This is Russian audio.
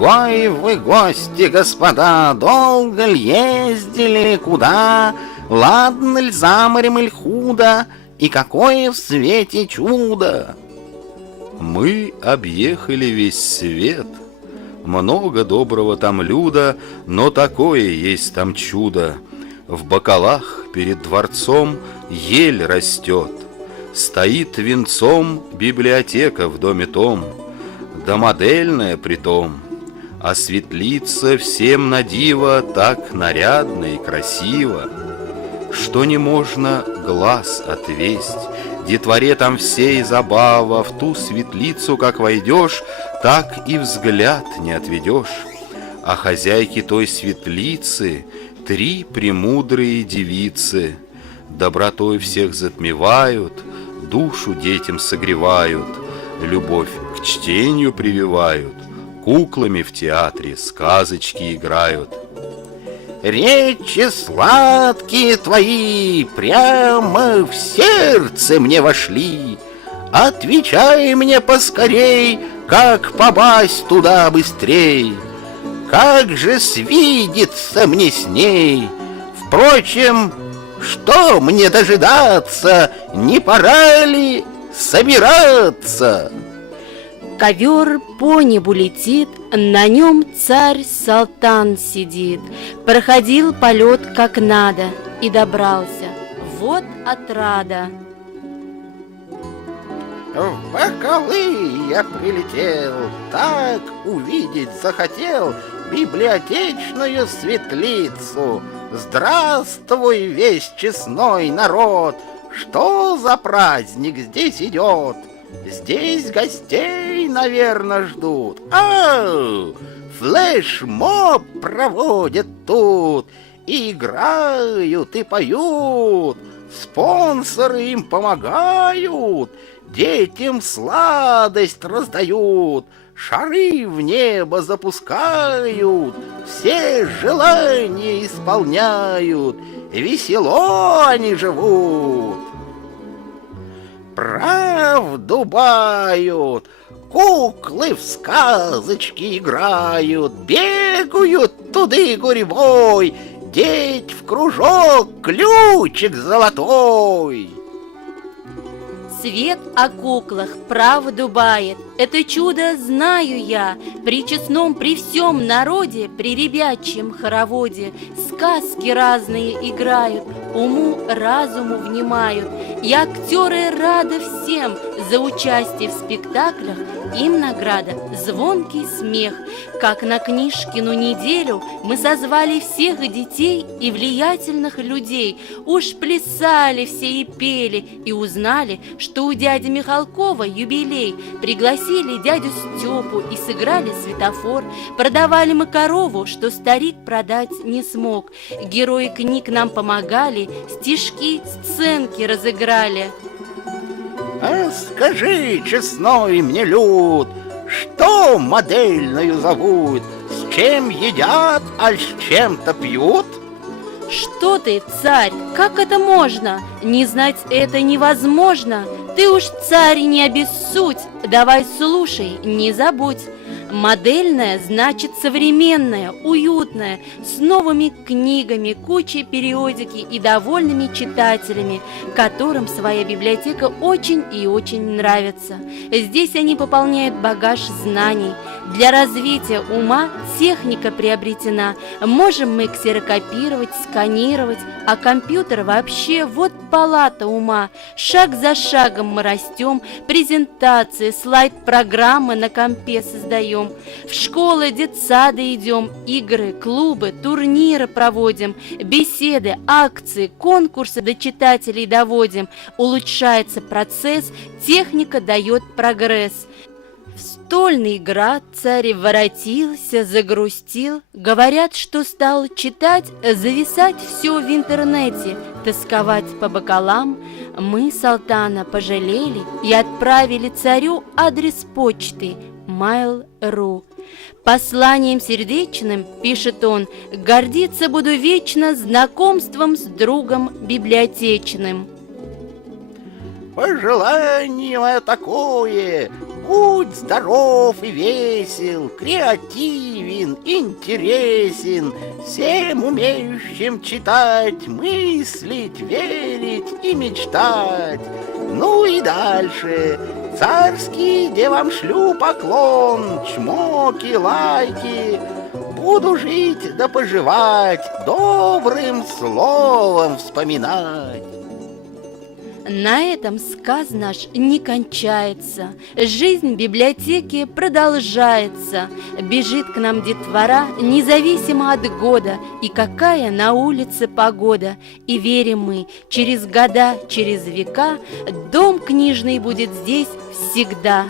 Гой вы гости, господа, долго ль ездили, куда? Ладно ль за морем иль худо, и какое в свете чудо? Мы объехали весь свет, много доброго там люда, но такое есть там чудо. В бокалах перед дворцом ель растет, стоит венцом библиотека в доме том, да модельная притом, а светлица всем на диво так нарядно и красиво, что не можно глаз отвесть. Детворе там всей забава, в ту светлицу, как войдешь, так и взгляд не отведешь. А хозяйки той светлицы три премудрые девицы, добротой всех затмевают, душу детям согревают, любовь к чтению прививают, куклами в театре сказочки играют. Речи сладкие твои прямо в сердце мне вошли. Отвечай мне поскорей, как попасть туда быстрей. Как же свидеться мне с ней? Впрочем, что мне дожидаться? Не пора ли собираться? Ковер по небу летит, на нем царь-салтан сидит. Проходил полет как надо и добрался. Вот отрада. В Бакалы я прилетел, так увидеть захотел библиотечную светлицу. Здравствуй, весь честной народ! Что за праздник здесь идет? Здесь гостей, наверное, ждут. Флешмоб проводят тут. И играют, и поют. Спонсоры им помогают. Детям сладость раздают. Шары в небо запускают. Все желания исполняют. Весело они живут. Правду бают, куклы в сказочки играют, бегают туды гурьбой, деть в кружок ключик золотой. Свет о куклах правду бает. Это чудо знаю я. При честном, при всем народе, при ребячьем хороводе сказки разные играют, уму, разуму внимают. И актеры рады всем за участие в спектаклях. Им награда звонкий смех. Как на Книжкину неделю мы созвали всех детей и влиятельных людей. Уж плясали все и пели, и узнали, что у дяди Михалкова юбилей. Пригласили дядю Степу и сыграли светофор. Продавали мы корову, что старик продать не смог. Герои книг нам помогали, стишки, сценки разыграли. А скажи, честной мне люд, что модельную зовут? С чем едят, а с чем-то пьют? Что ты, царь, как это можно? Не знать это невозможно. Ты уж, царь, не обессудь, давай слушай, не забудь. Модельная значит современная, уютная, с новыми книгами, кучей периодики и довольными читателями, которым своя библиотека очень и очень нравится. Здесь они пополняют багаж знаний. Для развития ума техника приобретена. Можем мы ксерокопировать, сканировать, а компьютер вообще вот палата ума. Шаг за шагом мы растем, презентации, слайд-программы на компе создаем. В школы, детсады идем, игры, клубы, турниры проводим, беседы, акции, конкурсы до читателей доводим. Улучшается процесс, техника дает прогресс. В стольный град царь воротился, загрустил. Говорят, что стал читать, зависать все в интернете, тосковать по бокалам. Мы Салтана пожалели и отправили царю адрес почты Mail.ru. Посланием сердечным, пишет он, гордиться буду вечно знакомством с другом библиотечным. Пожелание мое такое: Будь здоров и весел, креативен, интересен, всем умеющим читать, мыслить, верить и мечтать. Ну и дальше. Царский девам шлю поклон, чмоки, лайки. Буду жить да поживать, добрым словом вспоминать. На этом сказ наш не кончается, жизнь библиотеки продолжается. Бежит к нам детвора, независимо от года, и какая на улице погода. И верим мы, через года, через века, дом книжный будет здесь всегда.